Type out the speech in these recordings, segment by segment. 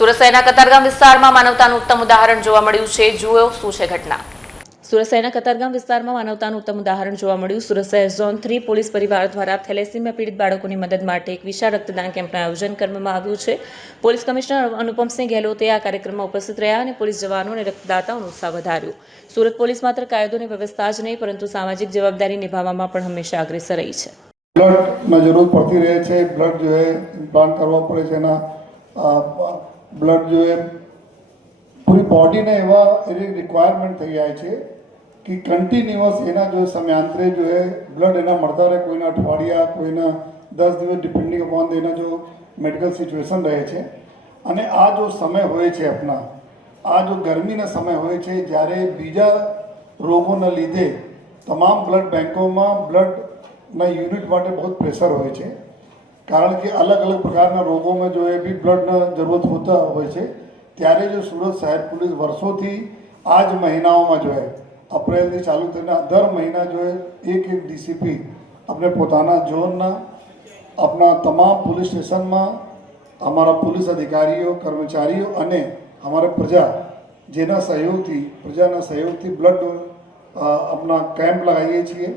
સુરત શહેરના કતારગામ વિસ્તારમાં માનવતાનું ઉત્તમ ઉદાહરણ જોવા મળ્યું છે. જુઓ શું છે ઘટના. સુરત શહેરના કતારગામ વિસ્તારમાં માનવતાનું ઉત્તમ ઉદાહરણ જોવા મળ્યું. સુરત શહેર ઝોન 3 પોલીસ પરિવાર દ્વારા થેલેસીમિયા પીડિત બાળકોની મદદ માટે એક વિશાળ રક્તદાન કેમ્પનું આયોજન કરવામાં આવ્યું છે. પોલીસ કમિશનર અનુપમસિંહ ગેહલોતે આ કાર્યક્રમમાં ઉપસ્થિત રહ્યા અને પોલીસ જવાનો અને રક્તદાતાઓનો ઉત્સાહ વધાર્યો. સુરત પોલીસ માત્ર કાયદો અને વ્યવસ્થા જ નહીં પરંતુ સામાજિક જવાબદારી નિભાવવામાં પણ હંમેશા અગ્રેસર રહી છે. બ્લડની જરૂર પડતી રહે છે. બ્લડ જો है ઇમ્પ્લાન્ટ કરવા પડે છે. એના બ્લડ જો है પૂરી બોડીને એવા એની રિક્વાયરમેન્ટ થઈ જાય છે कि કન્ટિન્યુઅસ એના જો સમયાંતરે જો है બ્લડ એના મળતા રહે. કોઈના અઠવાડિયા, કોઈના 10 દિવસ, ડિપેન્ડિંગ અપોન એના જો મેડિકલ સિચ્યુએશન રહે છે. અને આ જો સમય હોય છે આપણા, આ જો ગરમીના સમય હોય છે જ્યારે બીજા રોગોના લીધે તમામ બ્લડ બેંકોમાં બ્લડના યુનિટ માટે બહુ પ્રેશર હોય છે. કારણ કે અલગ અલગ પ્રકારના રોગોમાં જો એ બી બ્લડના જરૂરત હોતા હોય છે. ત્યારે જો સુરત શહેર પોલીસ વર્ષોથી આ જ મહિનાઓમાં જો है અપ્રિલથી ચાલુ થઈને દર મહિના જો એક ડીસીપી આપણે પોતાના ઝોનના આપણા તમામ પોલીસ સ્ટેશનમાં અમારા પોલીસ અધિકારીઓ, કર્મચારીઓ અને અમારા પ્રજાના સહયોગથી બ્લડ આપણા કેમ્પ લગાવીએ છીએ.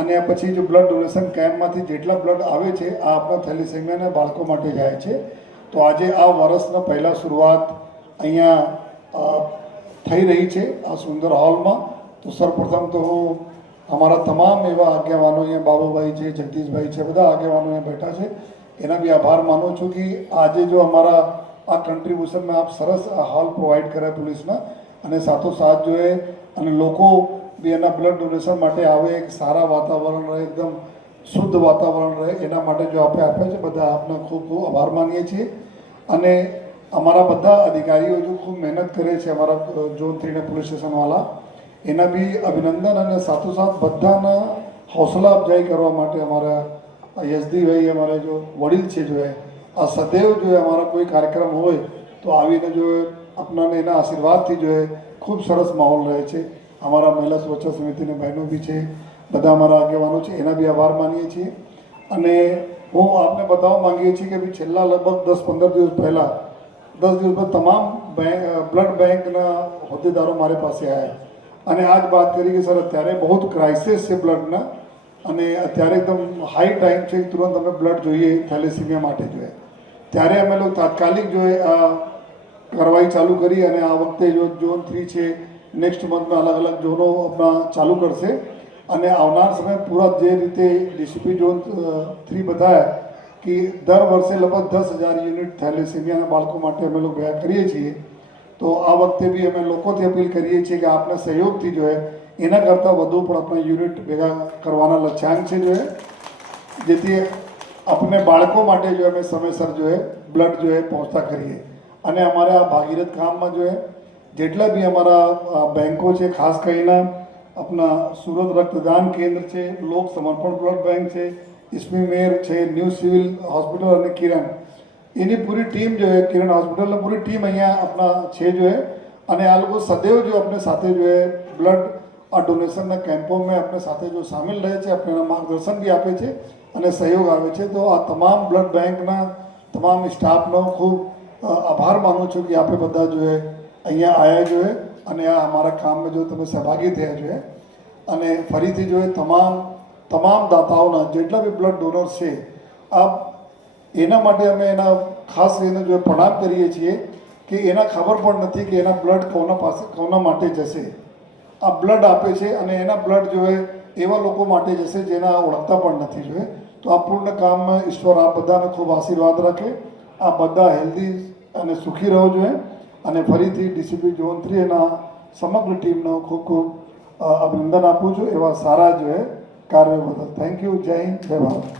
અને પછી જો બ્લડ ડોનેશન કેમ્પમાંથી જેટલા બ્લડ આવે છે આ આપણા થેલેસેમિયાના બાળકો માટે જાય છે. તો આજે આ વર્ષના પહેલાં શરૂઆત અહીંયા થઈ રહી છે આ સુંદર હોલમાં. તો સર્વપ્રથમ તો હું અમારા તમામ એવા આગેવાનો અહીંયા બાબુભાઈ છે, જગદીશભાઈ છે, બધા આગેવાનો અહીંયા બેઠા છે, એના બી આભાર માનું છું કે આજે જો અમારા આ કન્ટ્રીબ્યુશનમાં આપ સરસ આ હોલ પ્રોવાઈડ કર્યા પોલીસના. અને સાથોસાથ જો એ અને લોકો બી એના બ્લડ ડોનેશન માટે આવે, એક સારા વાતાવરણ રહે, એકદમ શુદ્ધ વાતાવરણ રહે, એના માટે જો આપણે આપ્યા છે બધા આપને ખૂબ ખૂબ આભાર માનીએ છીએ. અને અમારા બધા અધિકારીઓ જો ખૂબ મહેનત કરે છે અમારા ઝોન 3ના પોલીસ સ્ટેશનવાળા, એના બી અભિનંદન. અને સાથોસાથ બધાના હૌસલા અફજાઈ કરવા માટે અમારા યશદીભાઈ અમારે જો વડીલ છે જો આ સદૈવ જો અમારા કોઈ કાર્યક્રમ હોય તો આવીને જો આપણાને એના આશીર્વાદથી જો ખૂબ સરસ માહોલ રહે છે. અમારા મહિલા સુરક્ષા સમિતિની બહેનો બી છે, બધા અમારા આગેવાનો છે, એના બી આભાર માનીએ છીએ. અને હું આપને બતાવવા માંગીએ છીએ કે છેલ્લા લગભગ 10-15 દિવસ પહેલાં 10 દિવસ બાદ તમામ બ્લડ બેંકના હોદ્દેદારો મારી પાસે આવ્યા અને આ જ વાત કરી કે સર અત્યારે બહુ ક્રાઇસિસ છે બ્લડના અને અત્યારે એકદમ હાઈ ટાઈમ છે, તુરંત અમે બ્લડ જોઈએ થેલેસીમિયા માટે જોઈએ. ત્યારે અમે લોકો તાત્કાલિક જોઈએ આ કાર્યવાહી ચાલુ કરી. અને આ વખતે જો ઝોન 3 છે, નેક્સ્ટ મંથમાં અલગ અલગ ઝોનો આપણા ચાલુ કરશે. અને આવનાર સમય પૂરા જે રીતે ડીસીપી ઝોન 3 બતાવ્યા કે દર વર્ષે લગભગ 10,000 યુનિટ થેલેસીમિયાના બાળકો માટે અમે લોકો ભેગા કરીએ છીએ. તો આ વખતે બી અમે લોકોથી અપીલ કરીએ છીએ કે આપના સહયોગથી જો એના કરતાં વધુ પણ આપણા યુનિટ ભેગા કરવાના લક્ષ્યાંક છે જો જેથી આપણે બાળકો માટે જો અમે સમયસર જો બ્લડ જો પહોંચતા કરીએ. અને અમારા આ ભાગીરથ કામમાં જો જેટલા બી અમારા બેંકો છે, ખાસ કરીને આપણા સુરત રક્તદાન કેન્દ્ર છે, લોક સમર્પણ બ્લડ બેંક છે, ઇસ્મી મેર છે, ન્યૂ સિવિલ હોસ્પિટલ અને કિરણ, એની પૂરી ટીમ જો કિરણ હોસ્પિટલની પૂરી ટીમ અહીંયા આપણા છે જો અને આ લોકો સદૈવ જો આપણે સાથે જો બ્લડ આ ડોનેશનના કેમ્પોમાં આપણે સાથે જો સામેલ રહે છે, આપણે એના માર્ગદર્શન બી આપે છે અને સહયોગ આવે છે. તો આ તમામ બ્લડ બેંકના તમામ સ્ટાફનો ખૂબ આભાર માનું છું કે આપણે બધા જો અહીંયા આવ્યા જોઈએ અને આ અમારા કામમાં જો તમે સહભાગી થયા જોઈએ. અને ફરીથી જો તમામ દાતાઓના જેટલા બી બ્લડ ડોનર્સ છે આ એના માટે અમે એના ખાસ એને જો પ્રણામ કરીએ છીએ કે એના ખબર પણ નથી કે એના બ્લડ કોના માટે જશે. આ બ્લડ આપે છે અને એના બ્લડ જો એવા લોકો માટે જશે જેના ઓળખતા પણ નથી જોઈએ. તો આ પૂર્ણ કામમાં ઈશ્વર આ બધાને ખૂબ આશીર્વાદ રાખે. આ બધા હેલ્ધી અને સુખી રહો જોઈએ. અને ફરીથી ડીસીપી ઝોન 3 એના સમગ્ર ટીમનો ખૂબ ખૂબ અભિનંદન આપું છું એવા સારા જો કાર્ય બદલ. Thank you. જય હિન્દ, જય ભારત.